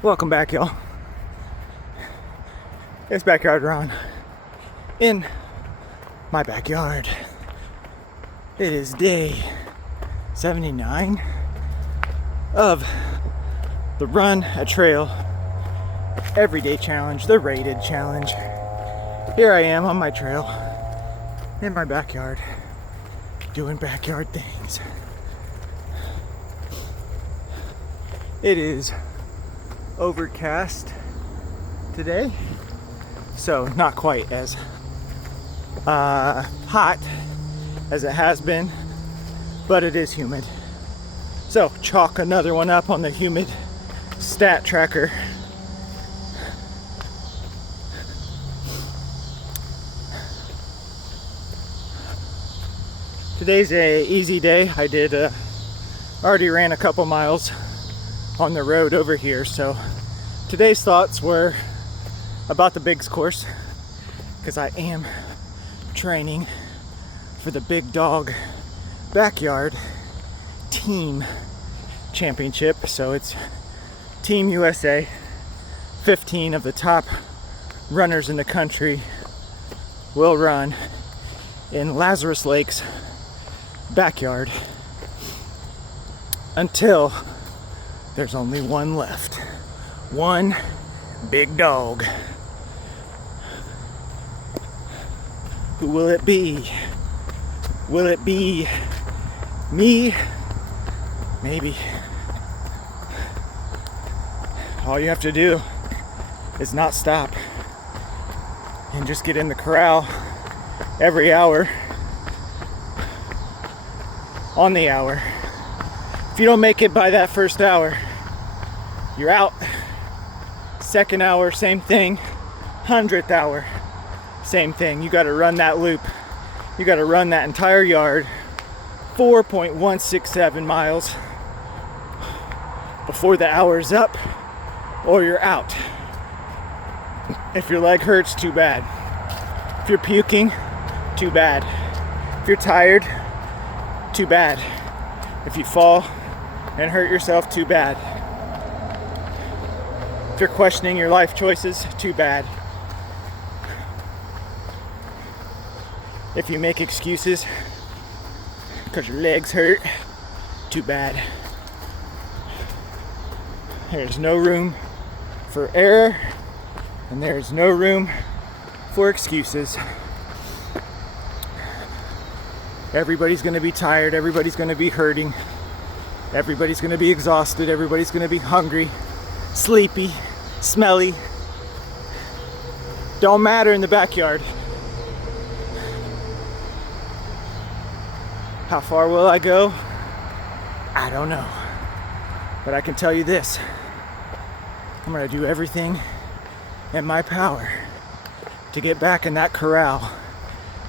Welcome back, y'all. It's Backyard Run in my backyard. It is day 79 of the Run a Trail Everyday Challenge, the rated challenge. Here I am on my trail in my backyard doing backyard things. It is overcast today, so not quite as hot as it has been, but it is humid. So chalk another one up on the humid stat tracker. Today's a easy day. I did already ran a couple miles on the road over here, so today's thoughts were about the Bigs course, because I am training for the Big Dog Backyard Team Championship. So it's Team USA. 15 of the top runners in the country will run in Lazarus Lake's backyard until there's only one left. One big dog. Who will it be? Will it be me? Maybe. All you have to do is not stop and just get in the corral every hour on the hour. If you don't make it by that first hour, you're out. Second hour, same thing. 100th hour, same thing. You got to run that loop. You got to run that entire yard, 4.167 miles before the hour's up, or you're out. If your leg hurts, too bad. If you're puking, too bad. If you're tired, too bad. If you fall and hurt yourself, too bad. If you're questioning your life choices, too bad. If you make excuses because your legs hurt, too bad. There's no room for error, and there's no room for excuses. Everybody's going to be tired, everybody's going to be hurting, everybody's going to be exhausted, everybody's going to be hungry, sleepy, smelly. Don't matter in the backyard. How far will I go? I don't know. But I can tell you this. I'm going to do everything in my power to get back in that corral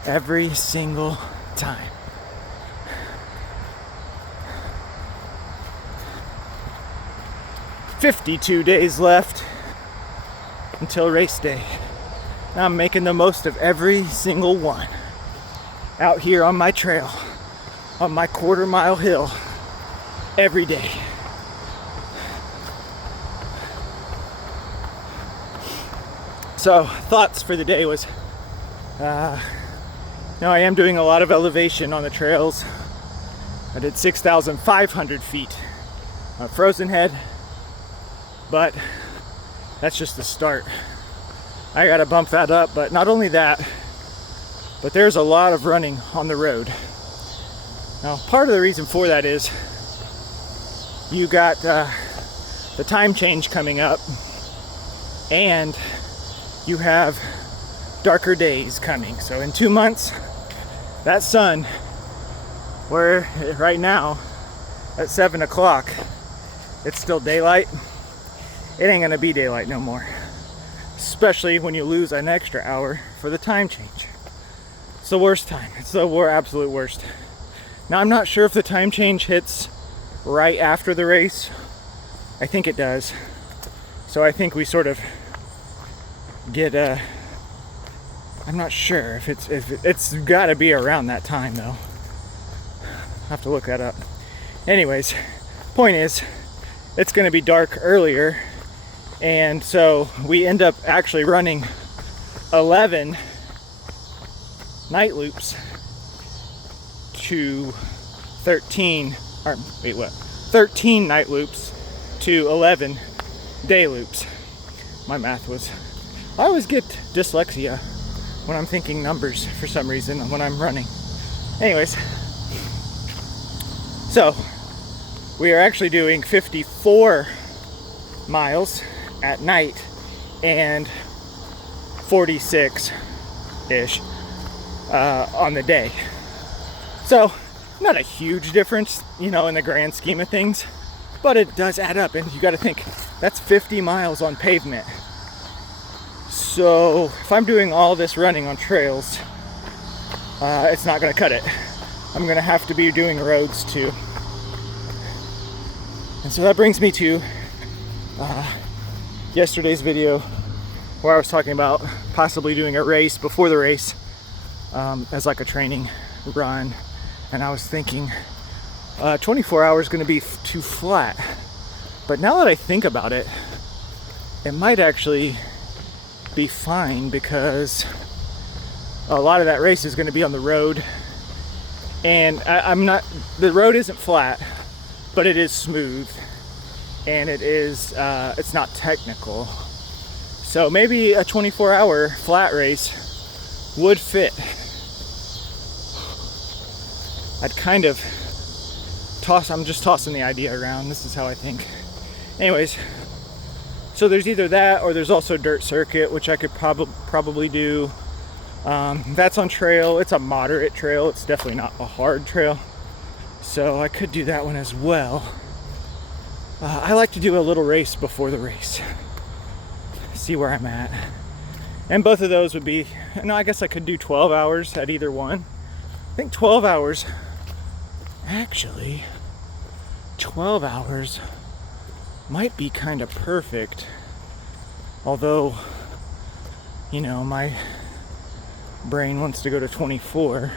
every single time. "52 days left until race day. I'm making the most of every single one out here on my trail, on my quarter-mile hill, every day. So, thoughts for the day was, now I am doing a lot of elevation on the trails. I did 6,500 feet on Frozen Head, but that's just the start. I gotta bump that up, but not only that, but there's a lot of running on the road. Now, part of the reason for that is you got the time change coming up, and you have darker days coming. So in 2 months, that sun, where right now at 7 o'clock, it's still daylight. It ain't gonna be daylight no more. Especially when you lose an extra hour for the time change. It's the worst time. It's the absolute worst. Now, I'm not sure if the time change hits right after the race. I think it does. So I think we sort of get I'm not sure if it's got to be around that time though. I'll have to look that up. Anyways, point is, it's going to be dark earlier And so we end up actually running 11 night loops to 13 night loops to 11 day loops. My math was, I always get dyslexia when I'm thinking numbers for some reason when I'm running. Anyways, so we are actually doing 54 miles at night and 46-ish on the day. So not a huge difference, you know, in the grand scheme of things, but it does add up. And you got to think, that's 50 miles on pavement. So if I'm doing all this running on trails, it's not going to cut it. I'm going to have to be doing roads too. And so that brings me to yesterday's video where I was talking about possibly doing a race before the race as like a training run. And I was thinking 24 hours is going to be too flat. But now that I think about it, it might actually be fine, because a lot of that race is going to be on the road. And the road isn't flat, but it is smooth. And it's not technical. So maybe a 24-hour flat race would fit. I'd kind of I'm just tossing the idea around. This is how I think. Anyways, so there's either that or there's also dirt circuit, which I could probably do. That's on trail. It's a moderate trail. It's definitely not a hard trail. So I could do that one as well. I like to do a little race before the race. See where I'm at. And both of those would be, no, I guess I could do 12 hours at either one. I think 12 hours, actually, 12 hours might be kind of perfect. Although, you know, my brain wants to go to 24.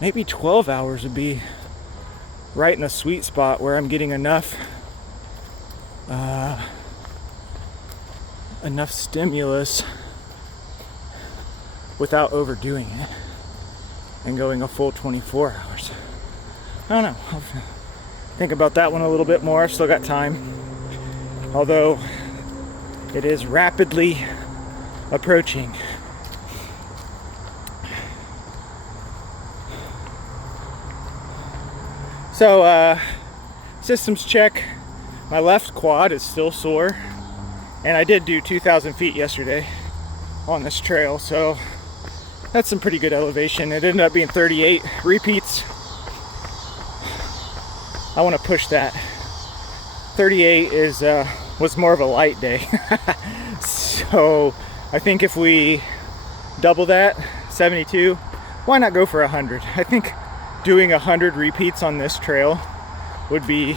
Maybe 12 hours would be right in the sweet spot where I'm getting enough stimulus without overdoing it and going a full 24 hours. I don't know. I'll think about that one a little bit more. I've still got time. Although it is rapidly approaching. So, systems check. My left quad is still sore. And I did do 2,000 feet yesterday on this trail. So that's some pretty good elevation. It ended up being 38 repeats. I want to push that. 38 was more of a light day. So I think if we double that, 72, why not go for 100? I think doing 100 repeats on this trail would be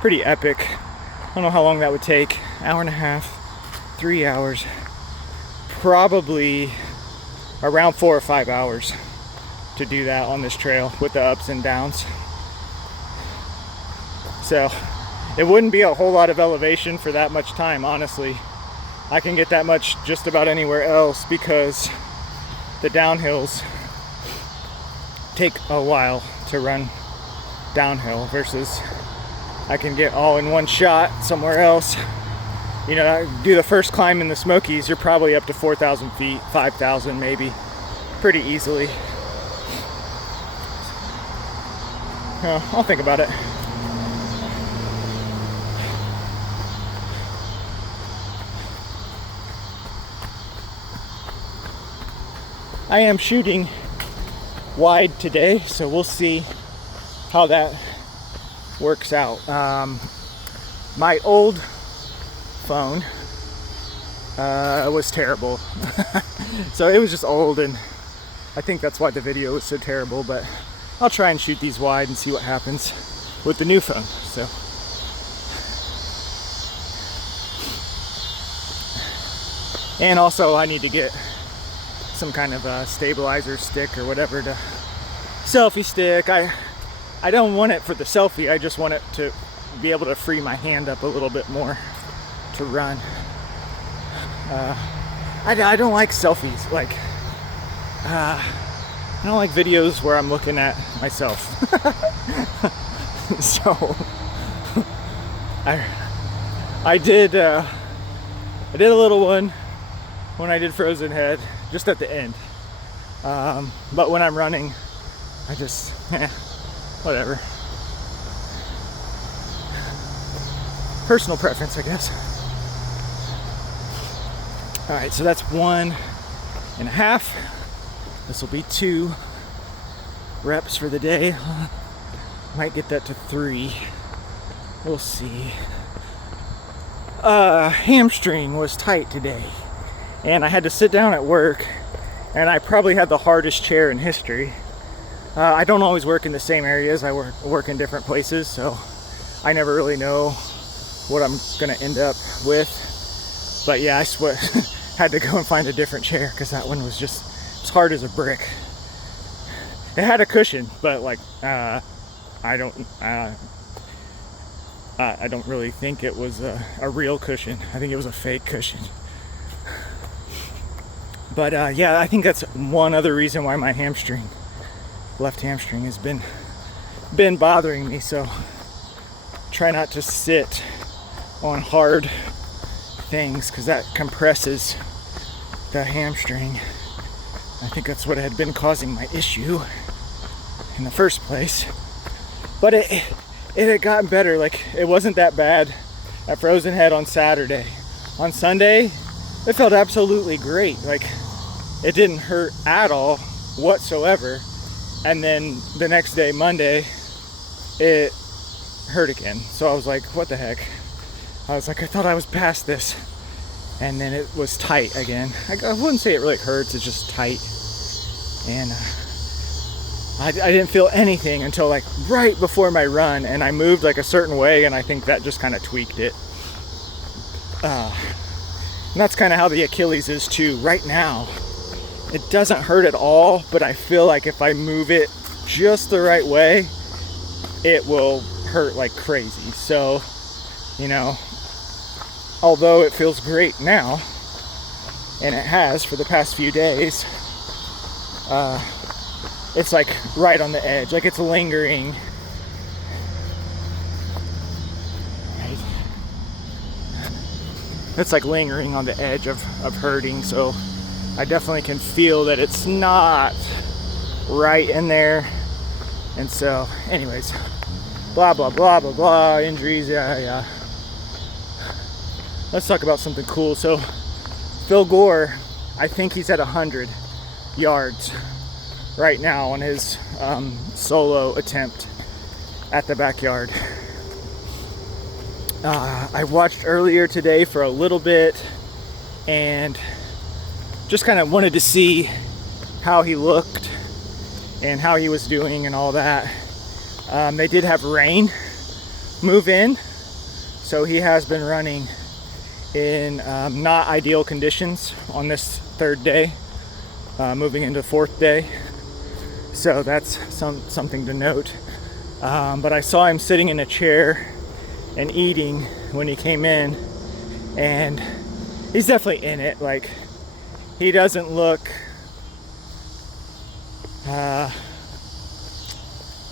pretty epic. I don't know how long that would take. Hour and a half, 3 hours, probably around 4 or 5 hours to do that on this trail with the ups and downs. So it wouldn't be a whole lot of elevation for that much time, honestly. I can get that much just about anywhere else because the downhills take a while to run downhill versus I can get all in one shot somewhere else. You know, I do the first climb in the Smokies, you're probably up to 4,000 feet, 5,000 maybe, pretty easily. I'll think about it. I am shooting wide today, so we'll see how that works out. My old phone was terrible. So it was just old, and I think that's why the video was so terrible, but I'll try and shoot these wide and see what happens with the new phone. So and also I need to get some kind of a stabilizer stick or whatever to selfie stick. I don't want it for the selfie, I just want it to be able to free my hand up a little bit more to run. I don't like selfies. Like, I don't like videos where I'm looking at myself. So I did a little one when I did Frozen Head, just at the end. But when I'm running, I just, whatever. Personal preference, I guess. All right, so that's 1.5. This will be 2 reps for the day. Might get that to 3. We'll see. Hamstring was tight today, and I had to sit down at work, and I probably had the hardest chair in history. I don't always work in the same areas. I work in different places, so I never really know what I'm gonna end up with. But yeah, I had to go and find a different chair because that one was just as hard as a brick. It had a cushion, but like I don't really think it was a real cushion. I think it was a fake cushion. But yeah, I think that's one other reason why my left hamstring has been bothering me. So try not to sit on hard things because that compresses the hamstring. I think that's what had been causing my issue in the first place. But it had gotten better. Like, it wasn't that bad at Frozen Head on Saturday. On Sunday, it felt absolutely great. Like, it didn't hurt at all whatsoever. And then the next day, Monday, it hurt again. So I was like, what the heck? I was like, I thought I was past this. And then it was tight again. I wouldn't say it really hurts, it's just tight. And I didn't feel anything until like right before my run, and I moved like a certain way, and I think that just kind of tweaked it. And that's kind of how the Achilles is too. Right now, it doesn't hurt at all, but I feel like if I move it just the right way, it will hurt like crazy. So, you know, although it feels great now, and it has for the past few days, it's like right on the edge, like it's lingering. Right? It's like lingering on the edge of hurting, so I definitely can feel that it's not right in there. And so, anyways, blah, blah, blah, blah, blah, injuries, yeah. Let's talk about something cool. So, Phil Gore, I think he's at 100 yards right now on his solo attempt at the backyard. I watched earlier today for a little bit and just kind of wanted to see how he looked and how he was doing and all that. They did have rain move in, so he has been running in not ideal conditions on this 3rd day, moving into 4th day. So that's something to note. But I saw him sitting in a chair and eating when he came in, and he's definitely in it. Like, he doesn't look, I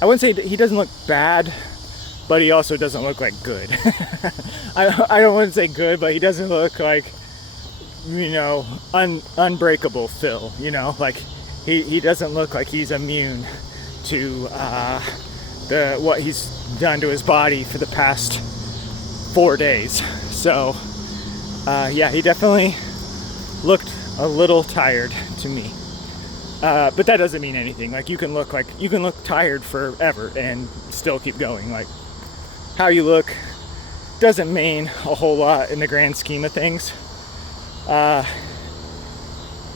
wouldn't say he doesn't look bad, but he also doesn't look like good. I don't want to say good, but he doesn't look like, you know, unbreakable Phil, you know, like he doesn't look like he's immune to what he's done to his body for the past 4 days. So yeah, he definitely looked a little tired to me. But that doesn't mean anything. Like, you can look tired forever and still keep going. Like, how you look doesn't mean a whole lot in the grand scheme of things.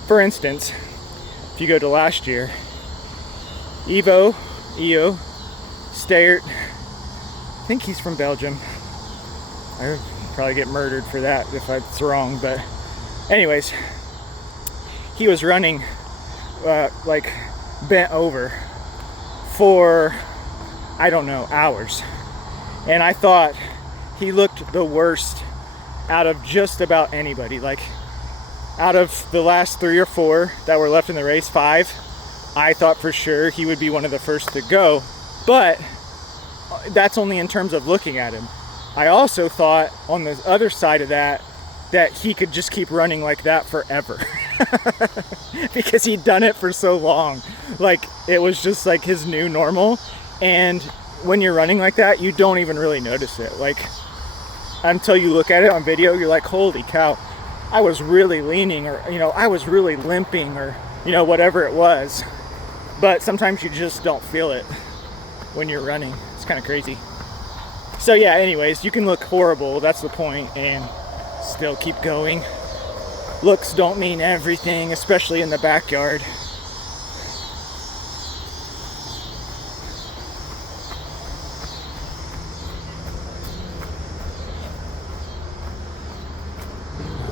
For instance, if you go to last year, EO Steyert, I think he's from Belgium. I would probably get murdered for that if it's wrong, but anyways, he was running like bent over for, I don't know, hours. And I thought he looked the worst out of just about anybody. Like, out of the last 3 or 4 that were left in the race, 5, I thought for sure he would be one of the first to go. But that's only in terms of looking at him. I also thought on the other side of that he could just keep running like that forever. Because he'd done it for so long. Like, it was just like his new normal. And when you're running like that, you don't even really notice it. Like, until you look at it on video, you're like, holy cow, I was really leaning, or, you know, I was really limping, or, you know, whatever it was. But sometimes you just don't feel it when you're running. It's kind of crazy. So yeah, anyways, you can look horrible, that's the point, and still keep going. Looks don't mean everything, especially in the backyard.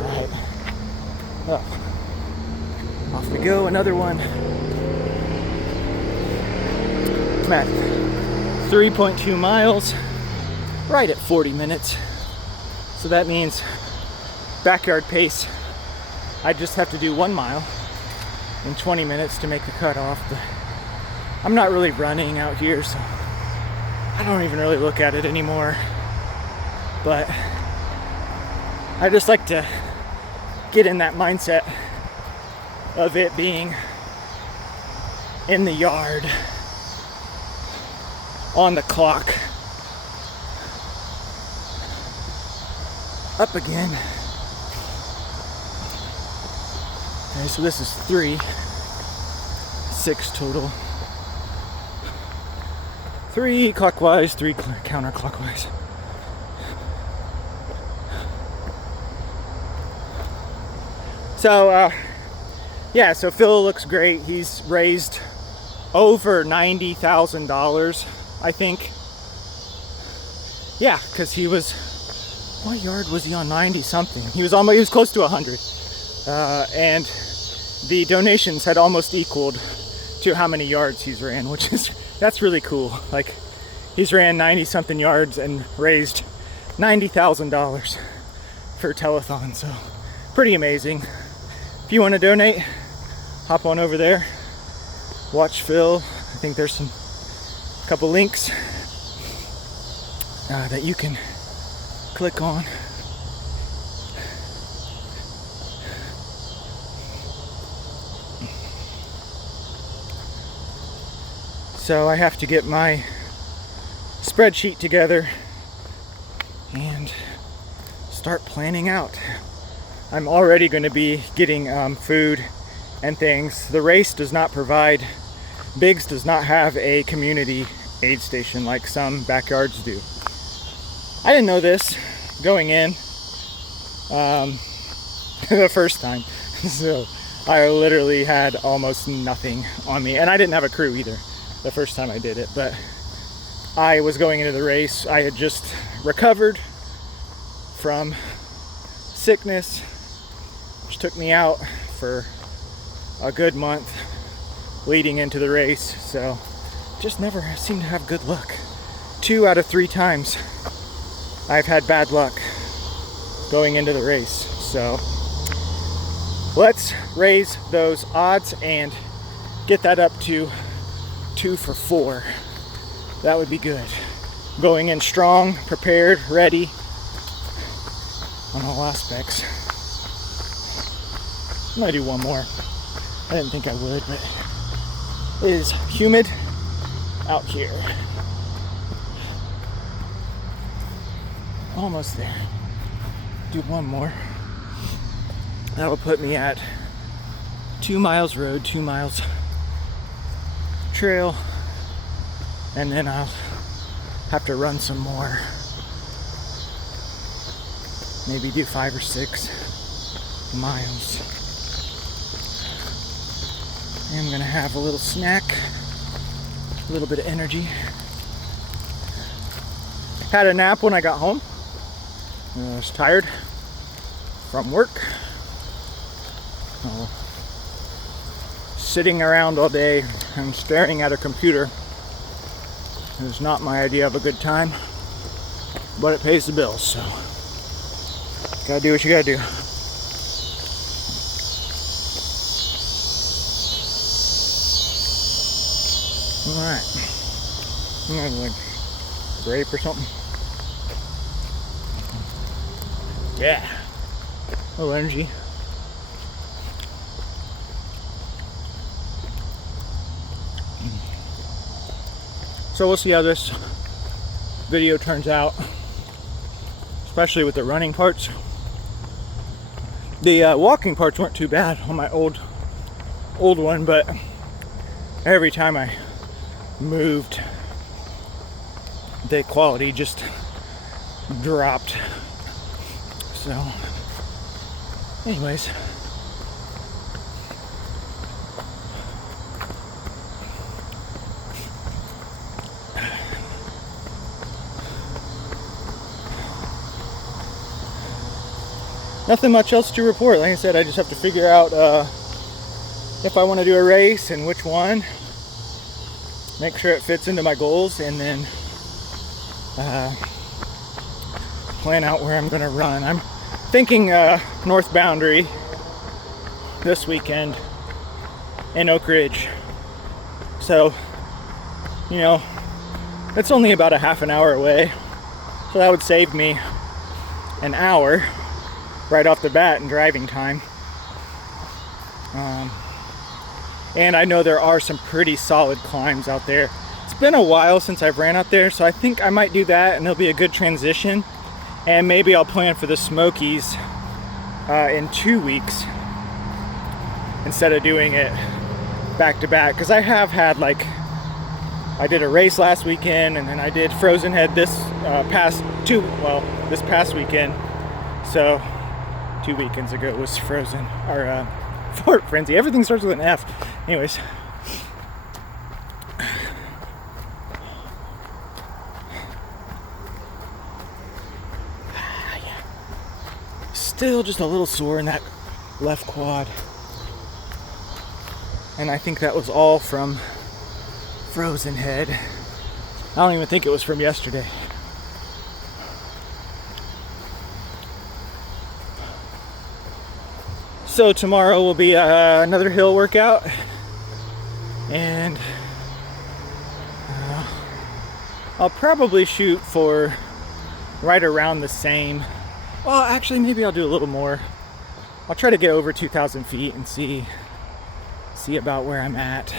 Alright. Oh. Off we go, another one. I'm at 3.2 miles, right at 40 minutes. So that means backyard pace, I just have to do 1 mile in 20 minutes to make the cutoff. But I'm not really running out here, so I don't even really look at it anymore. But I just like to get in that mindset of it being in the yard, on the clock. Up again. Okay, so this is 3, 6 total. 3 clockwise, 3 counterclockwise. So, yeah, so Phil looks great. He's raised over $90,000, I think. Yeah, because he was, what yard was he on? 90 something. He was close to 100. And the donations had almost equaled to how many yards he's ran, that's really cool. Like, he's ran 90 something yards and raised $90,000 for telethon, so pretty amazing. If you want to donate, hop on over there, watch Phil. I think there's a couple links that you can click on. So I have to get my spreadsheet together and start planning out. I'm already going to be getting food and things. The race does not provide, Biggs does not have a community aid station like some backyards do. I didn't know this going in the first time. So I literally had almost nothing on me, and I didn't have a crew either the first time I did it. But I was going into the race. I had just recovered from sickness, which took me out for a good month leading into the race. So just never seemed to have good luck. 2 out of 3 times I've had bad luck going into the race. So let's raise those odds and get that up to 2 for 4. That would be good. Going in strong, prepared, ready on all aspects. I'm gonna do one more. I didn't think I would, but it is humid out here. Almost there. Do one more. That will put me at 2 miles road, 2 miles trail, and then I'll have to run some more. Maybe do 5 or 6 miles. I'm gonna have a little snack, a little bit of energy. Had a nap when I got home. I was tired from work. Sitting around all day and staring at a computer is not my idea of a good time. but it pays the bills, so gotta do what you gotta do. Alright. Like grape or something. Yeah. A little energy. So we'll see how this video turns out, especially with the running parts. The walking parts weren't too bad on my old one, but every time I moved, the quality just dropped. So anyways, nothing much else to report. Like I said, I just have to figure out if I want to do a race and which one, make sure it fits into my goals, and then plan out where I'm going to run. I'm thinking North Boundary this weekend in Oak Ridge. So, you know, it's only about a half an hour away. So that would save me an hour right off the bat in driving time. And I know there are some pretty solid climbs out there. It's been a while since I've ran out there, so I think I might do that, and it'll be a good transition. And maybe I'll plan for the Smokies in 2 weeks instead of doing it back to back, because I have had, like, I did a race last weekend, and then I did Frozen Head this past weekend. So 2 weekends ago was Frozen, or Fort Frenzy. Everything starts with an F. Anyways, still just a little sore in that left quad, and I think that was all from Frozen Head. I don't even think it was from yesterday. So tomorrow will be another hill workout, and I'll probably shoot for right around the same. Well, actually, maybe I'll do a little more. I'll try to get over 2,000 feet and see about where I'm at.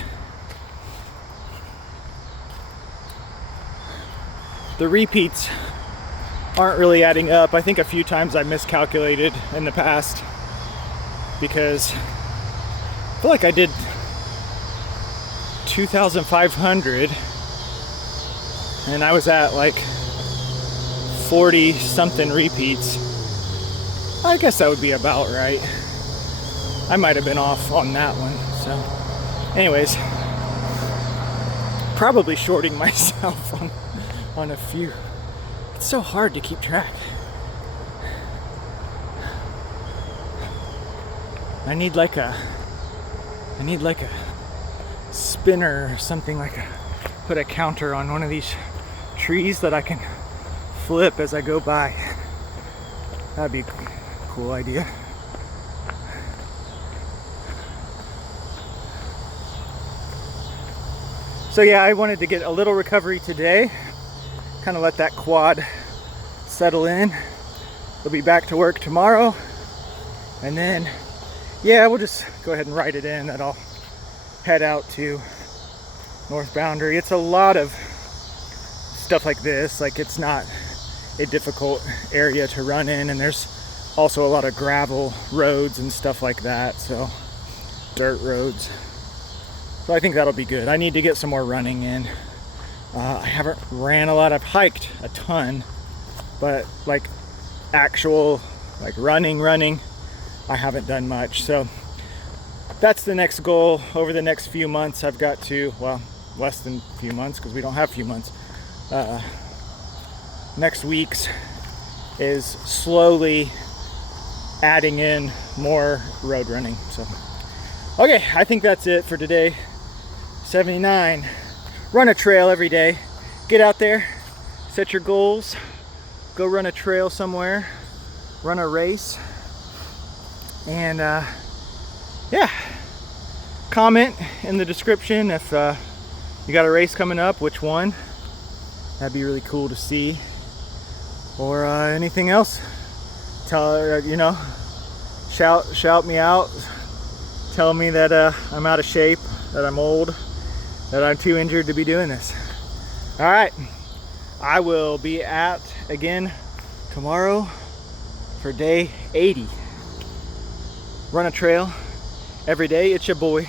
The repeats aren't really adding up. I think a few times I miscalculated in the past, because I feel like I did 2,500 and I was at like 40 something repeats. I guess that would be about right. I might have been off on that one. So anyways, probably shorting myself on a few. It's so hard to keep track. I need like a spinner or something, put a counter on one of these trees that I can flip as I go by. That'd be a cool idea. So yeah, I wanted to get a little recovery today, kind of let that quad settle in. We'll be back to work tomorrow, and then yeah, we'll just go ahead and write it in that I'll head out to North Boundary. It's a lot of stuff like this. Like, it's not a difficult area to run in, and there's also a lot of gravel roads and stuff like that, so dirt roads. So I think that'll be good. I need to get some more running in. I haven't ran a lot. I've hiked a ton, but like actual like running, I haven't done much. So that's the next goal over the next few months. I've got to, well, less than a few months because we don't have a few months. Next week's is slowly adding in more road running. So, okay, I think that's it for today. 79. Run a trail every day. Get out there, set your goals, go run a trail somewhere, run a race, and yeah, comment in the description if you got a race coming up, which one. That'd be really cool to see. Or anything else. Tell, you know, shout me out. Tell me that I'm out of shape, that I'm old, that I'm too injured to be doing this. All right, I will be again tomorrow for day 80. Run a trail every day. It's your boy,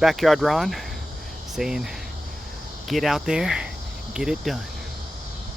Backyard Ron, saying get out there, get it done.